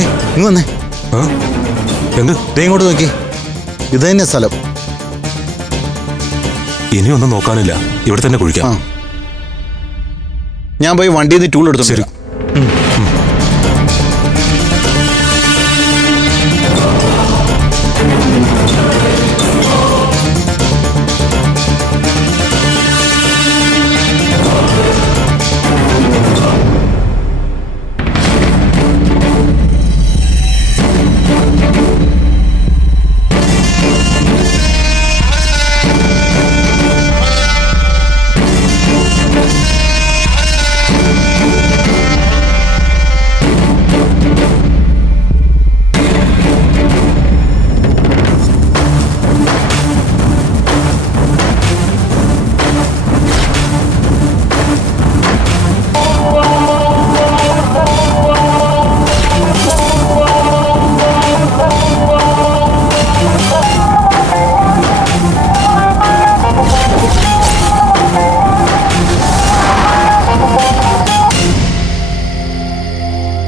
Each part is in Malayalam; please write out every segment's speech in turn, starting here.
ഇങ്ങ് വന്നേ. എന്ത്? ഇങ്ങോട്ട് നോക്കി. ഇത് തന്നെ സ്ഥലം. ഇനിയൊന്നും നോക്കാനില്ല, ഇവിടെ തന്നെ കുഴിക്കാം. ഞാൻ പോയി വണ്ടിയിൽ നിന്ന് ടൂൾ എടുത്തു. ശരി.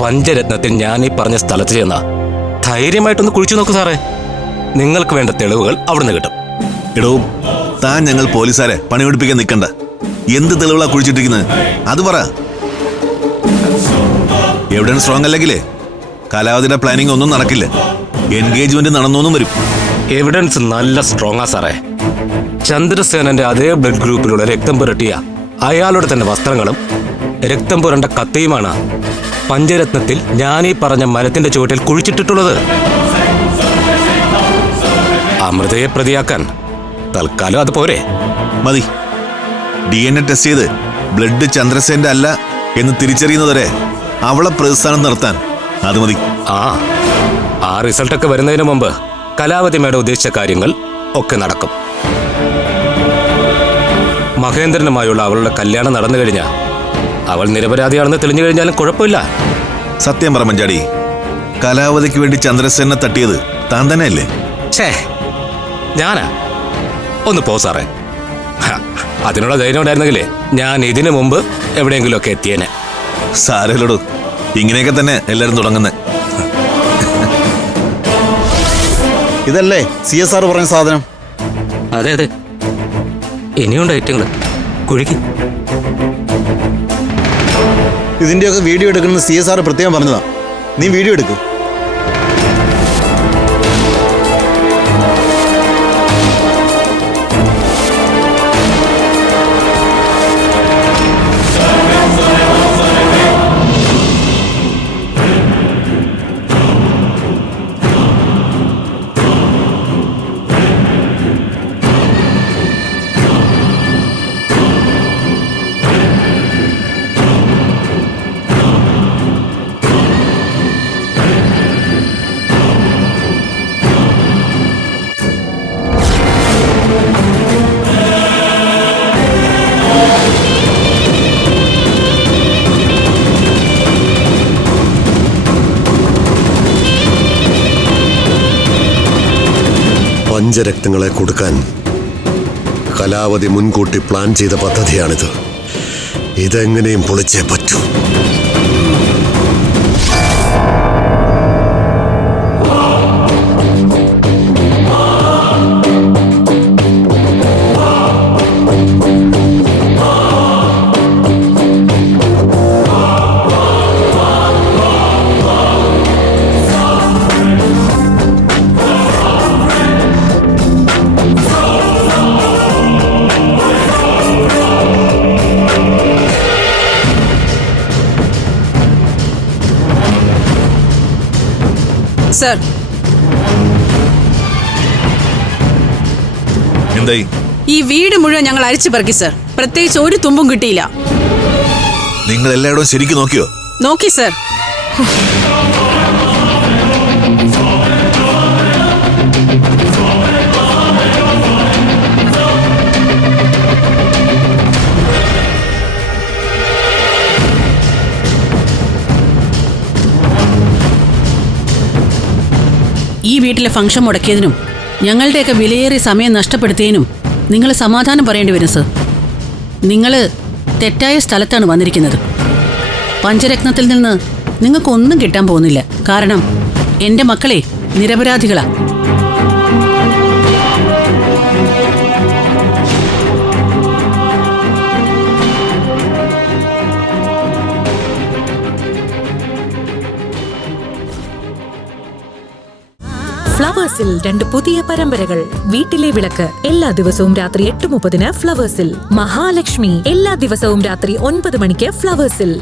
പഞ്ചരത്നത്തിൽ ഞാൻ ഈ പറഞ്ഞ സ്ഥലത്ത് ചെന്ന ധൈര്യമായിട്ടൊന്ന് കുഴിച്ചു നോക്കൂ സാറേ. നിങ്ങൾക്ക് വേണ്ട തെളിവുകൾ അവിടുന്ന് കിട്ടും. ഇടവും താൻ ഞങ്ങൾ പോലീസുകാരെ പണിയെടുപ്പിക്കാൻ നിൽക്കണ്ട. എന്ത് തെളിവുകളാ കുഴിച്ചിട്ടിരിക്കുന്നത് അത് പറ. എവിടെയാണ് സ്ട്രോങ് അല്ലെങ്കിലേ കലാവതിയുടെ പ്ലാനിങ് ഒന്നും നടക്കില്ല. എൻഗേജ്മെന്റ് നടന്നൊന്നും വരും. എവിഡൻസ് നല്ല സ്ട്രോങ്ങാ സാറേ. ചന്ദ്രസേനന്റെ അതേ ബ്ലഡ് ഗ്രൂപ്പിലുള്ള രക്തം പുരട്ടിയ അയാളുടെ തന്നെ വസ്ത്രങ്ങളും രക്തം പുരണ്ട കത്തിയുമാണ് പഞ്ചരത്നത്തിൽ ഞാൻ ഈ പറഞ്ഞ മരത്തിന്റെ ചുവട്ടിൽ കുഴിച്ചിട്ടിട്ടുള്ളത്. അമൃതയെ പ്രതിയാക്കാൻ തൽക്കാലം അത് പോരെ. മതി. DNA ടെസ്റ്റ് ചെയ്ത് ബ്ലഡ് ചന്ദ്രസേന്റെ അല്ല എന്ന് തിരിച്ചറിയുന്നതുവരെ അവളെ പ്രതിസ്ഥാനം നിർത്താൻ അത് മതി. ആ റിസൾട്ടൊക്കെ വരുന്നതിന് മുമ്പ് കലാവതി മേഡം ഉദ്ദേശിച്ച കാര്യങ്ങൾ ഒക്കെ നടക്കും. മഹേന്ദ്രനുമായുള്ള അവളുടെ കല്യാണം നടന്നു കഴിഞ്ഞാൽ അവൾ നിരപരാധിയാണെന്ന് തെളിഞ്ഞു കഴിഞ്ഞാലും കുഴപ്പമില്ല. സത്യം പറ മഞ്ചാടി, കലാവതിക്ക് വേണ്ടി ചന്ദ്രസേനെ തട്ടിയത് താൻ തന്നെയല്ലേ? ഛേ, ഞാനാ? ഒന്ന് പോ സാറേ. അതിനുള്ള ധൈര്യം ഉണ്ടായിരുന്നെങ്കിലേ ഞാൻ ഇതിനു മുമ്പ് എവിടെയെങ്കിലും ഒക്കെ എത്തിയേനെ. സാരമില്ലടോ, ഇങ്ങനെയൊക്കെ തന്നെ എല്ലാരും തുടങ്ങുന്നത്. ഇതല്ലേ CSR പറഞ്ഞ സാധനം? അതെ അതെ, ഇനിയുണ്ട് ഐറ്റങ്ങള്. കുഴിക്ക്. ഇതിന്റെയൊക്കെ വീഡിയോ എടുക്കുന്നത് CSR പ്രത്യേകം പറഞ്ഞതാ. നീ വീഡിയോ എടുക്ക്. പഞ്ചരക്തങ്ങളെ കൊടുക്കാൻ കലാവതി മുൻകൂട്ടി പ്ലാൻ ചെയ്ത പദ്ധതിയാണിത്. ഇതെങ്ങനെയും പൊളിച്ചേ പറ്റൂ. സർ, എന്തായി? ഈ വീട് മുഴുവൻ ഞങ്ങൾ അരിച്ചു പറക്കി സർ. പ്രത്യേകിച്ച് ഒരു തുമ്പും കിട്ടിയില്ല. നിങ്ങൾ എല്ലായിടവും ശരിക്കും നോക്കിയോ? നോക്കി സർ. ഈ വീട്ടിലെ ഫംഗ്ഷൻ മുടക്കിയതിനും ഞങ്ങളുടെയൊക്കെ വിലയേറിയ സമയം നഷ്ടപ്പെടുത്തിയതിനും നിങ്ങൾ സമാധാനം പറയേണ്ടി വരും സർ. നിങ്ങൾ തെറ്റായ സ്ഥലത്താണ് വന്നിരിക്കുന്നത്. പഞ്ചരത്നത്തിൽ നിന്ന് നിങ്ങൾക്കൊന്നും കിട്ടാൻ പോകുന്നില്ല. കാരണം എന്റെ മക്കളെ നിരപരാധികളാ. ഫ്ലവേഴ്സിൽ 2 പുതിയ പരമ്പരകൾ. വീട്ടിലെ വിളക്ക് എല്ലാ ദിവസവും രാത്രി 8:30 ഫ്ലവേഴ്സിൽ. മഹാലക്ഷ്മി എല്ലാ ദിവസവും രാത്രി 9 മണിക്ക് ഫ്ലവേഴ്സിൽ.